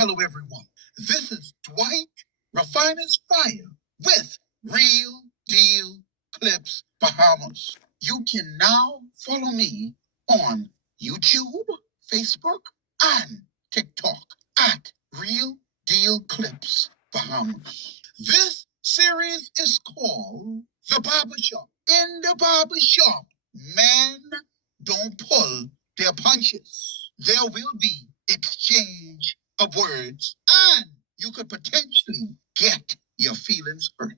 Hello, everyone. This is Dwight Refiner's Fire with Real Deal Clips Bahamas. You can now follow me on YouTube, Facebook, and TikTok at Real Deal Clips Bahamas. This series is called The Barbershop. In the barbershop, men don't pull their punches. There will be exchange of words, and you could potentially get your feelings hurt.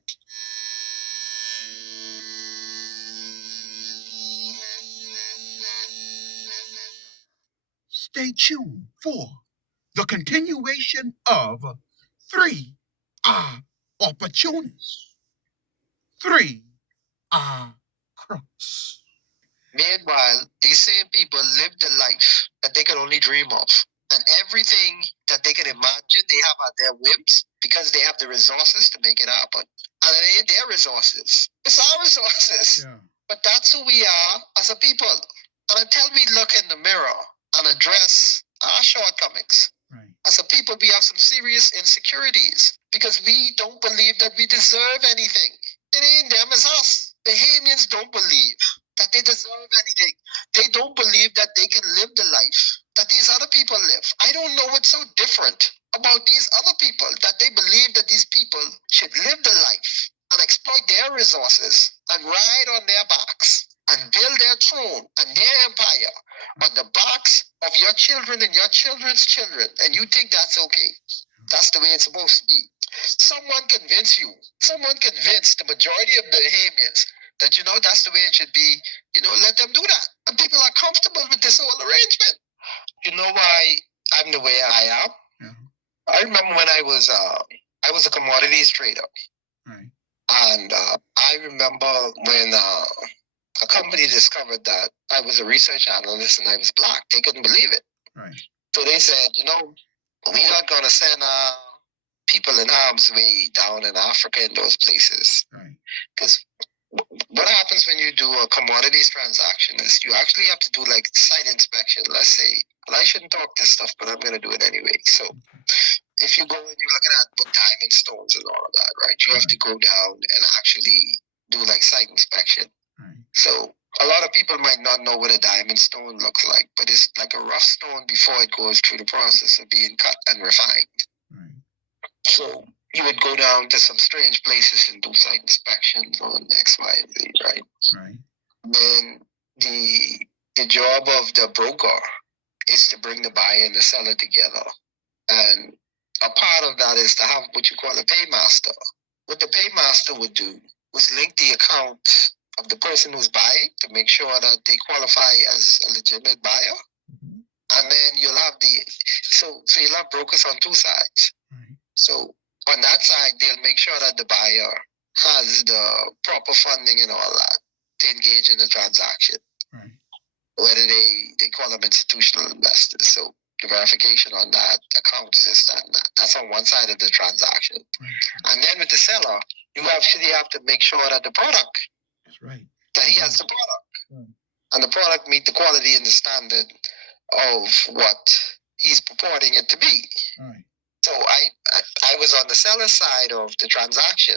Stay tuned for the continuation of Three Are Opportunists. Three Are Crooks. Meanwhile, these same people live the life that they could only dream of. And everything that they can imagine, they have at their whims because they have the resources to make it happen. And it ain't their resources. It's our resources. Yeah. But that's who we are as a people. And until we look in the mirror and address our shortcomings, right, as a people, we have some serious insecurities because we don't believe that we deserve anything. It ain't them, it's us. Bahamians don't believe that they deserve anything. They don't believe that they can live the life that these other people live. I don't know what's so different about these other people that they believe that these people should live the life and exploit their resources and ride on their backs and build their throne and their empire on the backs of your children and your children's children. And you think that's okay. That's the way it's supposed to be. Someone convince the majority of the Bahamians that, that's the way it should be, let them do that. And people are comfortable with this whole arrangement. You know why I'm the way I am? Yeah. I remember when I was a commodities trader. Right. And I remember when a company discovered that I was a research analyst and I was black. They couldn't believe it. Right. So they said, we're not going to send people in harm's way down in Africa in those places. Right. Because what happens when you do a commodities transaction is you actually have to do like site inspection. Let's say, well, I shouldn't talk this stuff, but I'm going to do it anyway. So if you go and you're looking at the diamond stones and all of that, right, you have to go down and actually do like site inspection. Right. So a lot of people might not know what a diamond stone looks like, but it's like a rough stone before it goes through the process of being cut and refined. Right. So you would go down to some strange places and do site inspections on X, Y, and Z, right? Right. Then the job of the broker is to bring the buyer and the seller together. And a part of that is to have what you call a paymaster. What the paymaster would do was link the account of the person who's buying to make sure that they qualify as a legitimate buyer. Mm-hmm. And then you'll have so you'll have brokers on two sides. Right. So on that side, they'll make sure that the buyer has the proper funding and all that to engage in the transaction. Right. Whether they call them institutional investors. So the verification on that account is this, that, and that. That's on one side of the transaction. Right. And then with the seller, you actually have to make sure that the product, that's right, that he has the product. Right. And the product meet the quality and the standard of what he's purporting it to be. Right. So I was on the seller side of the transaction.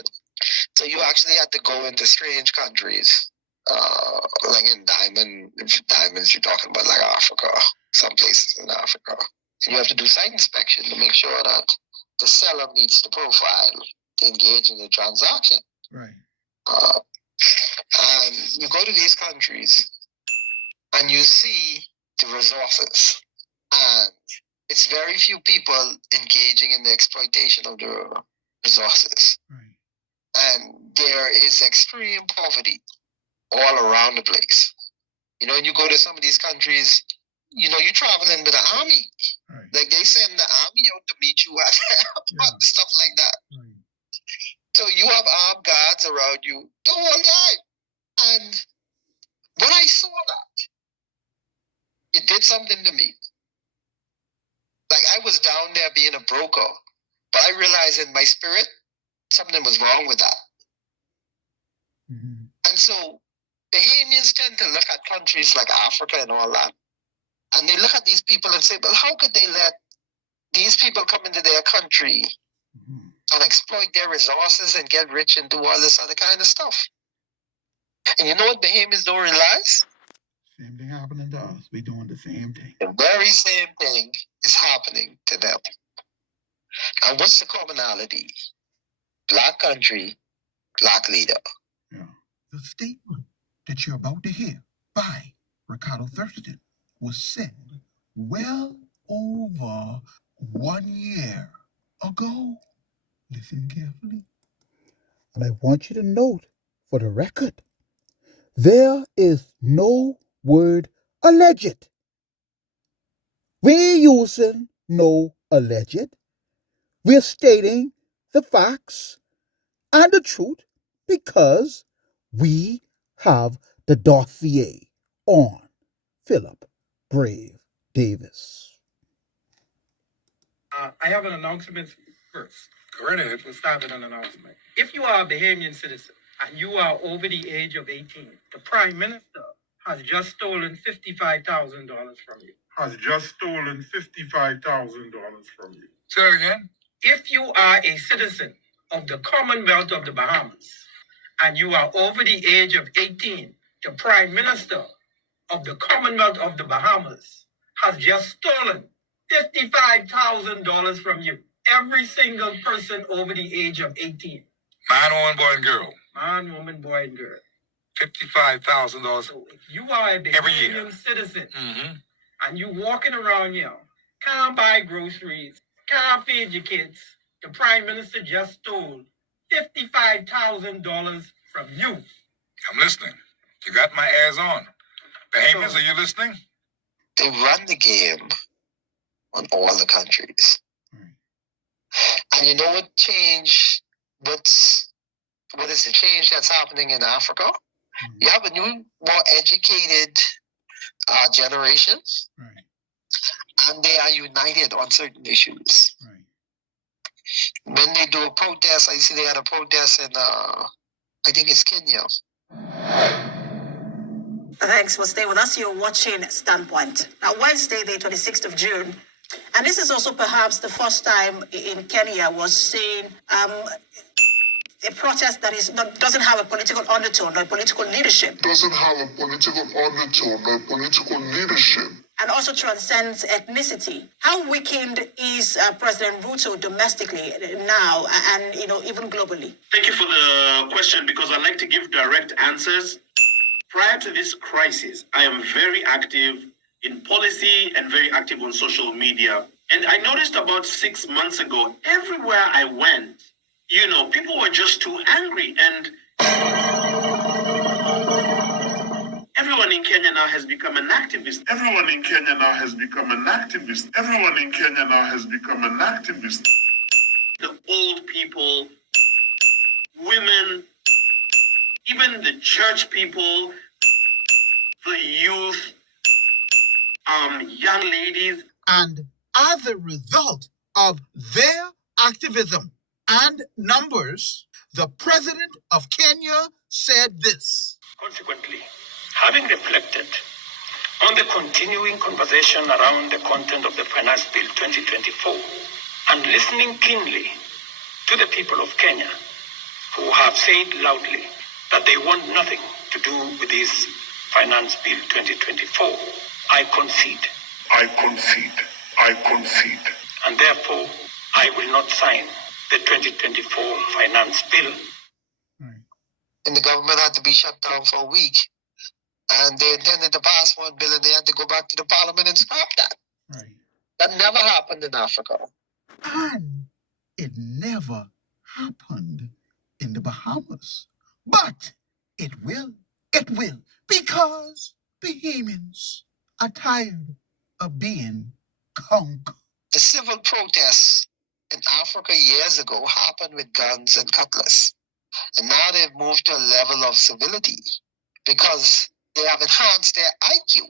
So you actually had to go into strange countries, like in diamonds, you're talking about like Africa, some places in Africa. And you have to do site inspection to make sure that the seller meets the profile to engage in the transaction. Right. And you go to these countries and you see the resources. And it's very few people engaging in the exploitation of the resources. Right. And there is extreme poverty all around the place. And you go to some of these countries, you're traveling with an army. Right. Like they send the army out to meet you at the airport, stuff like that. Right. So you have armed guards around you the whole time. And when I saw that, it did something to me. Like I was down there being a broker, but I realized in my spirit, something was wrong with that. Mm-hmm. And so Bahamians tend to look at countries like Africa and all that, and they look at these people and say, well, how could they let these people come into their country and exploit their resources and get rich and do all this other kind of stuff. And you know what Bahamians don't realize? Same thing happening to us. We're doing the same thing. The very same thing is happening to them. And what's the commonality? Black country, black leader. Yeah. The statement that you're about to hear by Ricardo Thurston was said well over 1 year ago. Listen carefully. And I want you to note for the record, there is no word alleged. We're using no alleged. We're stating the facts and the truth because we have the dossier on Philip Brave Davis. I have an announcement first. Go right ahead. We'll start with an announcement. If you are a Bahamian citizen and you are over the age of 18, the Prime Minister has just stolen $55,000 from you. Has just stolen $55,000 from you. Say it again. If you are a citizen of the Commonwealth of the Bahamas and you are over the age of 18, the Prime Minister of the Commonwealth of the Bahamas has just stolen $55,000 from you. Every single person over the age of 18. Man, woman, boy, and girl. Man, woman, boy, and girl. $55,000. So if you are a Bahamian citizen and you walking around here, can't buy groceries, can't feed your kids, the Prime Minister just stole $55,000 from you. I'm listening. You got my ears on. Bahamians, are you listening? They run the game on all the countries. And you know what change? What is the change that's happening in Africa? You have a new, more educated generation, and they are united on certain issues. When they do a protest, I see they had a protest in, I think it's Kenya. Thanks for staying with us. You're watching Standpoint. Now, Wednesday, the 26th of June, and this is also perhaps the first time in Kenya was seen a protest that doesn't have a political undertone or political leadership. Doesn't have a political undertone or political leadership. And also transcends ethnicity. How weakened is President Ruto domestically now and even globally? Thank you for the question because I like to give direct answers. Prior to this crisis, I am very active in policy and very active on social media. And I noticed about 6 months ago, everywhere I went, people were just too angry. And everyone in Kenya now has become an activist. Everyone in Kenya now has become an activist. Everyone in Kenya now has become an activist. The old people, women, even the church people, the youth, young ladies. And as a result of their activism and numbers, the president of Kenya said this. Consequently, having reflected on the continuing conversation around the content of the Finance Bill 2024 and listening keenly to the people of Kenya who have said loudly that they want nothing to do with this Finance Bill 2024, I concede. I concede. I concede. And therefore, I will not sign the 2024 Finance Bill. And the government had to be shut down for a week. And they intended to pass one bill and they had to go back to the parliament and scrap that. That never happened in Africa. And it never happened in the Bahamas. But it will. It will. Because Bahamians are tired of being conquered. The civil protests in Africa years ago happened with guns and cutlass. And now they've moved to a level of civility because they have enhanced their IQ.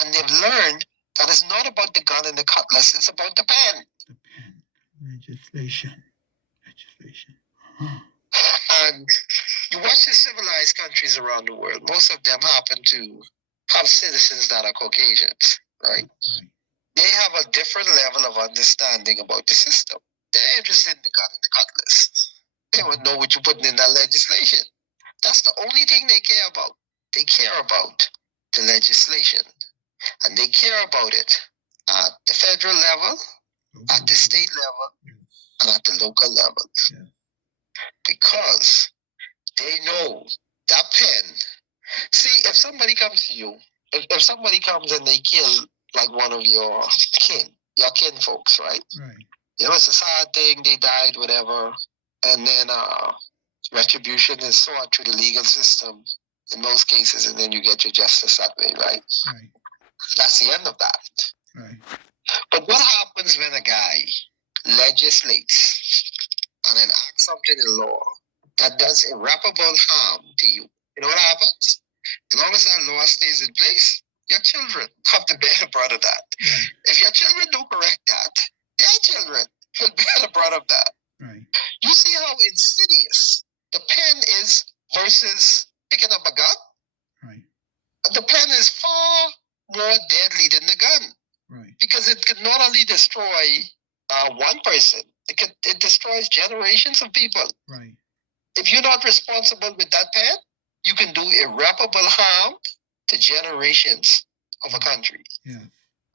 And they've learned that it's not about the gun and the cutlass, it's about the pen. The pen. Legislation. And you watch the civilized countries around the world, most of them happen to have citizens that are Caucasians, right? They have a different level of understanding about the system. They're interested in the gun and the cutlass. They would know what you're putting in that legislation. That's the only thing they care about. They care about the legislation. And they care about it at the federal level, at the state level, and at the local level. Yeah. Because they know that pen. See, if somebody comes to you, if somebody comes and they kill like one of your kin folks, right? Right. You know, it's a sad thing, they died, whatever. And then retribution is sought through the legal system in most cases, and then you get your justice that way, right? Right. That's the end of that. Right. But what happens when a guy legislates and enacts something in law that does irreparable harm to you? You know what happens? As long as that law stays in place, your children have to bear the brunt of that. Right. If your children don't correct that, their children will bear the brunt of that. Right. You see how insidious the pen is versus picking up a gun? Right. The pen is far more deadly than the gun. Right. Because it could not only destroy one person, it destroys generations of people. Right. If you're not responsible with that pen, you can do irreparable harm to generations of a country. Yeah.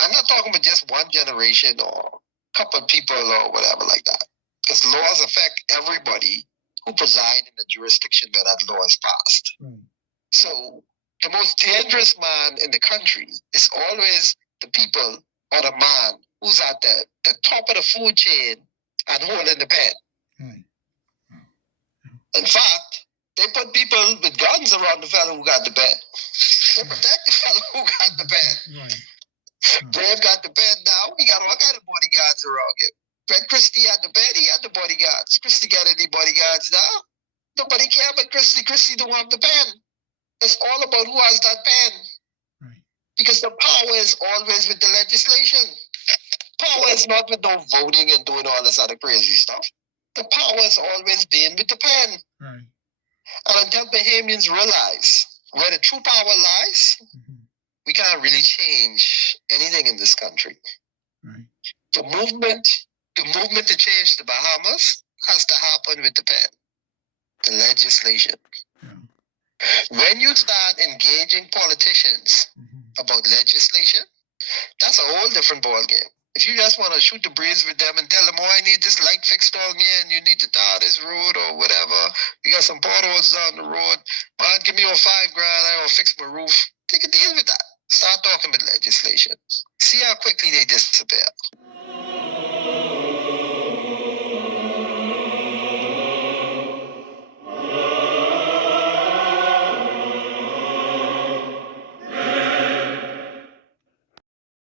I'm not talking about just one generation or a couple of people or whatever like that. Because laws affect everybody who preside in the jurisdiction where that law is passed. Right. So the most dangerous man in the country is always the people or the man who's at the top of the food chain and holding the pen. Right. In fact, they put people with guns around the fellow who got the pen. They protect the fellow who got the pen. Right. Brave got the pen now. He got all kind of bodyguards around him. When Christie had the pen, he had the bodyguards. Christie got any bodyguards now? Nobody care about Christie. Christie don't have the pen. It's all about who has that pen. Right. Because the power is always with the legislation. Power is not with no voting and doing all this other crazy stuff. The power has always been with the pen. Right. And until Bahamians realize where the true power lies, we can't really change anything in this country. Right. The movement to change the Bahamas has to happen with the pen, the legislation. Yeah. When you start engaging politicians about legislation, that's a whole different ballgame. If you just want to shoot the breeze with them and tell them, oh, I need this light fixed down here and you need to tar this road or whatever, you got some potholes down the road, man, give me your $5,000, I will fix my roof. Take a deal with that. Start talking about legislation. See how quickly they disappear.